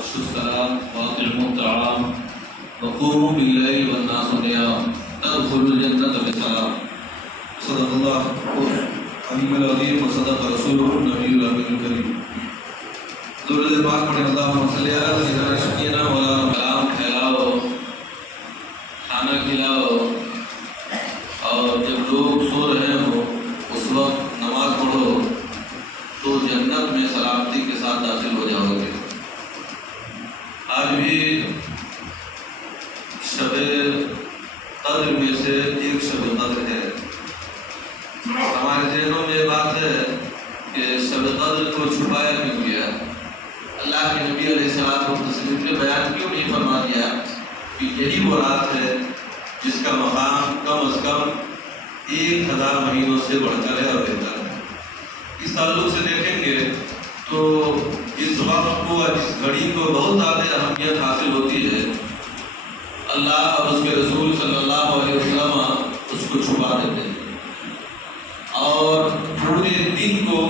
وافشوا السلام واطعموا الطعام وقوموا بالليل والناس نيام تدخلوا الجنة بسلام. صدق الله العلي العظيم وصدق رسوله النبي الأمين الكريم. درود پاک پڑھیں اللہم صلی علی سیدنا شفیعنا مولانا. کلام پھیلاؤ، کھانا کھلاؤ، اور جب لوگ سو رہے ہوں اس وقت نماز پڑھو تو جنت میں سلامتی کے ساتھ داخل ہو جاؤ گے. آج بھی شب قدر میں سے ایک شب قدر ہے. ہمارے ذہنوں میں یہ بات ہے کہ شب قدر کو چھپایا کیوں گیا؟ اللہ کے نبی علیہ السلام کو تسلیم نے بیان کیوں نہیں فرما دیا کہ یہی وہ رات ہے جس کا مقام کم از کم 1000 مہینوں سے بڑھ کر ہے اور بہتر ہے. اس تعلق سے دیکھیں گے تو اس وقت کو اور اس گھڑی کو بہت زیادہ اہمیت حاصل ہوتی ہے. اللہ اور اس کے رسول صلی اللہ علیہ وسلم اس کو چھپا دیتے ہیں اور پورے دن کو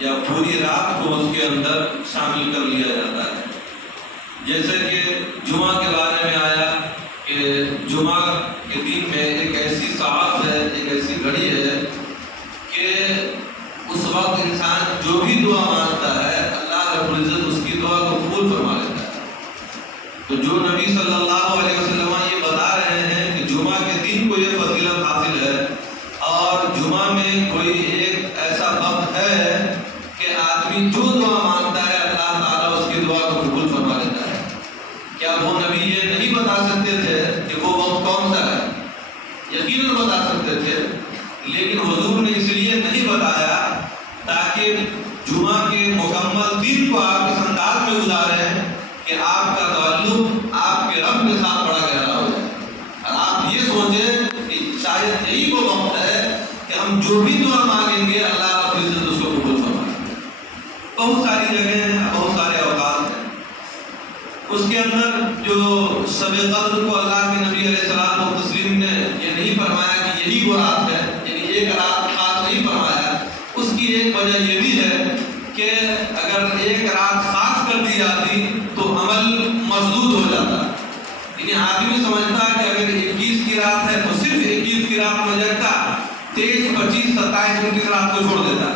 یا پوری رات کو اس کے اندر شامل کر لیا جاتا ہے. جیسے کہ جمعہ کے بارے میں آیا کہ جمعہ کے دن میں ایک ایسی ساعت ہے، ایک ایسی گھڑی ہے کہ اس وقت انسان جو بھی دعا مانگتا ہے اللہ رب العزت اس کی دعا کو قبول فرما لیتا ہے. تو جو نبی صلی اللہ علیہ وسلم یہ بتا رہے ہیں کہ جمعہ کے دن کو یہ فضیلت حاصل ہے اور جمعہ میں کوئی ایک ایسا وقت ہے کہ آدمی جو دعا مانگتا ہے اللہ تعالیٰ اس کی دعا کو قبول فرما لیتا ہے. کیا وہ نبی یہ نہیں بتا سکتے تھے کہ وہ وقت کون سا ہے؟ یقیناً بتا سکتے تھے، لیکن حضور نے اس لیے نہیں بتایا تاکہ جمعہ کے مکمل دن کو آپ اس انداز میں گزاریں کہ آپ کا تعلق آپ کے رب کے ساتھ بڑا گہرا ہو جائے اور آپ یہ سوچیں کہ شاید یہی وہ وقت ہے کہ ہم جو بھی دعا مانگیں گے اللہ رب العزت اس کو قبول فرمائے. بہت ساری جگہیں ہیں، بہت سارے اوقات ہیں. اس کے اندر جو شب قدر کو اللہ کے نبی علیہ السلام و تسلیم نے یہ نہیں فرمایا کہ یہی وہ رات ہے، یعنی ایک رات خاص نہیں فرمایا. اس کی ایک وجہ یہ بھی ہے کہ اگر ایک رات خاص کر دی جاتی تو عمل مردود ہو جاتا. یعنی آدمی سمجھتا کہ اگر 21 کی رات ہے تو صرف 21 کی رات میں جگتا، 23، 25، 27، 29 رات کو چھوڑ دیتا.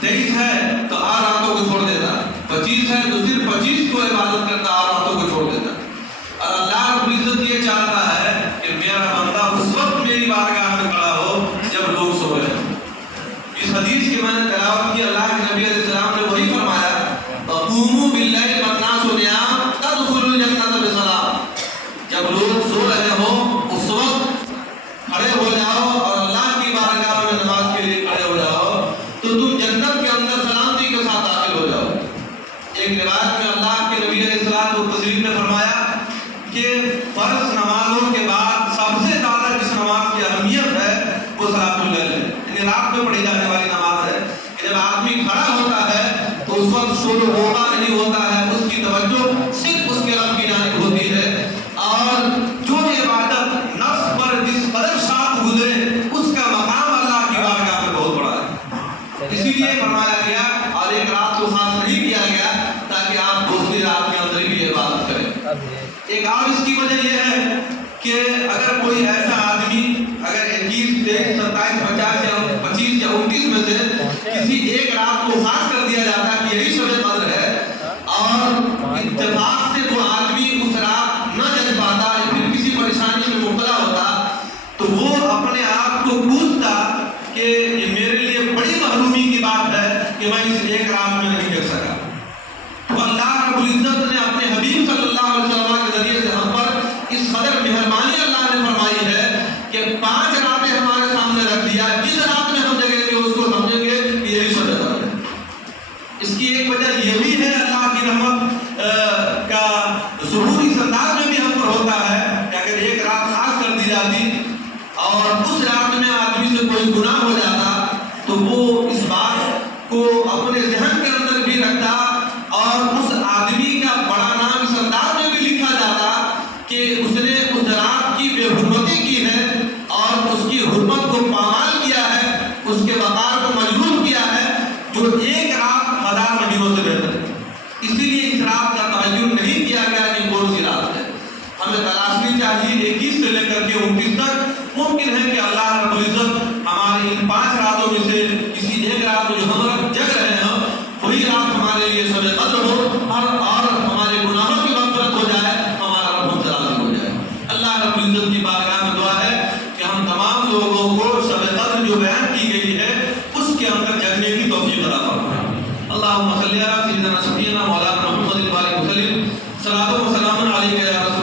23 ہے تو 8 راتوں کو چھوڑ دیتا. 25 ہے تو صرف 25 کو عبادت کرتا، 8 راتوں کو چھوڑ دیتا. اور اللہ رب العزت یہ چاہتا ہے کہ میرا بندہ اس وقت میری بارگاہ میں کھڑا ہو جب لوگ سو رہے ہیں. اس حدیث کی میں نے تلاوت کی، اللہ کے نبی علیہ السلام نے وہی فرمایا وَقُومُوا بِاللَّيْلِ وَالنَّاسُ نِيَامٌ تَدْخُلُوا الْجَنَّةَ بِسَلَامٍ. جب لوگ سو رہے ہو اس وقت کھڑے ہو جاؤ اور اللہ کی بارگاہ میں نماز کے لیے کھڑے ہو جاؤ تو تم جنت کے اندر سلامتی کے ساتھ داخل ہو جاؤ. ایک روایت میں اللہ کے نبی علیہ السلام و تسلیم نے فرمایا کہ فرض نمازوں کے بعد سب سے زیادہ جس نماز کی اہمیت ہے وہ صلاۃ اللیل ہے، یعنی رات میں پڑھی جانے والی نماز ہے. کہ جب آدمی کھڑا ہوتا ہے تو اس وقت شور و غوغا نہیں ہوتا ہے، اس کی توجہ صرف اس کے رب کی جانب ہوتی ہے اور جو عبادت نفس پر جس قدر شاد گزرے اس کا مقام اللہ کی بارگاہ میں بہت بڑا ہے. اسی لیے فرمایا گیا اور ایک رات کو خاص نہیں کیا گیا تاکہ آپ دوسری رات کے اندر بھی عبادت کریں. ایک اور اس کی وجہ یہ ہے کہ اگر کوئی ایسا آدمی اگر 21، 23، 27، 50 یا 25 یا 29 میں سے کسی ایک رات کو خاص کر دیا جاتا کہ یہی شب قدر ہے اور اتفاق سے وہ آدمی اس رات نہ جگ پاتا یا پھر کسی پریشانی میں مبتلا ہوتا تو وہ اپنے آپ کو پوچھتا کہ یہ میرے لیے بڑی محرومی کی بات ہے کہ میں اس ایک رات میں نہیں جگ سکا. تو اللہ رب العزت نے اپنے حبیب صلی اللہ علیہ وسلم کے ذریعے سے ہم پر اس قدر مہربانی اللہ نے فرمائی ہے کہ 5 راتیں ہمارے سامنے رکھ دیا. جس رات میں ہم جگیں گے اس کو سمجھیں گے کہ یہی شب قدر ہے. اس کی ایک وجہ یہ بھی ہے اللہ کی رحمت کا ظہور اس انداز میں بھی ہم پر ہوتا ہے کہ اگر ایک رات خاص کر دی جاتی اور اس رات میں آدمی سے کوئی گناہ ہو جاتا تو وہ اس بات کو اپنے ذہن کے اندر بھی رکھتا اور اس آدمی کا بڑا نام اس انداز میں بھی لکھا جاتا کہ اس نے اس رات کی بے حرمتی کی ہے اور اس کی حرمت کو پامال کیا ہے، اس کے وقار کو مجروح کیا ہے، جو ایک رات 1000 مہینوں سے بہتر ہے. اسی لیے اس رات کا تعین نہیں کیا گیا کہ کون سی رات ہے. ہمیں تلاشنی چاہیے 21 سے لے کر کے 29 تک. ممکن ہے کہ اللہ رب العزت ہماری ان 5 راتوں میں سے کسی ایک رات میں جو ہم جگ رہے ہیں وہی رات ہمارے لیے شب قدر ہو اور ہمارے گناہوں کی مغفرت ہو جائے, ہمارا رب ہم سے راضی ہو جائے. اللہ رب العزت کی بارگاہ میں دعا ہے کہ ہم تمام لوگوں کو شب قدر جو بیان کی گئی ہے اس کے اندر جگنے کی توفیق عطا فرمائے. اللهم صل على سيدنا سيدنا مولانا محمد وعلى اله وسلم. صلاۃ و سلام علیک یا رسول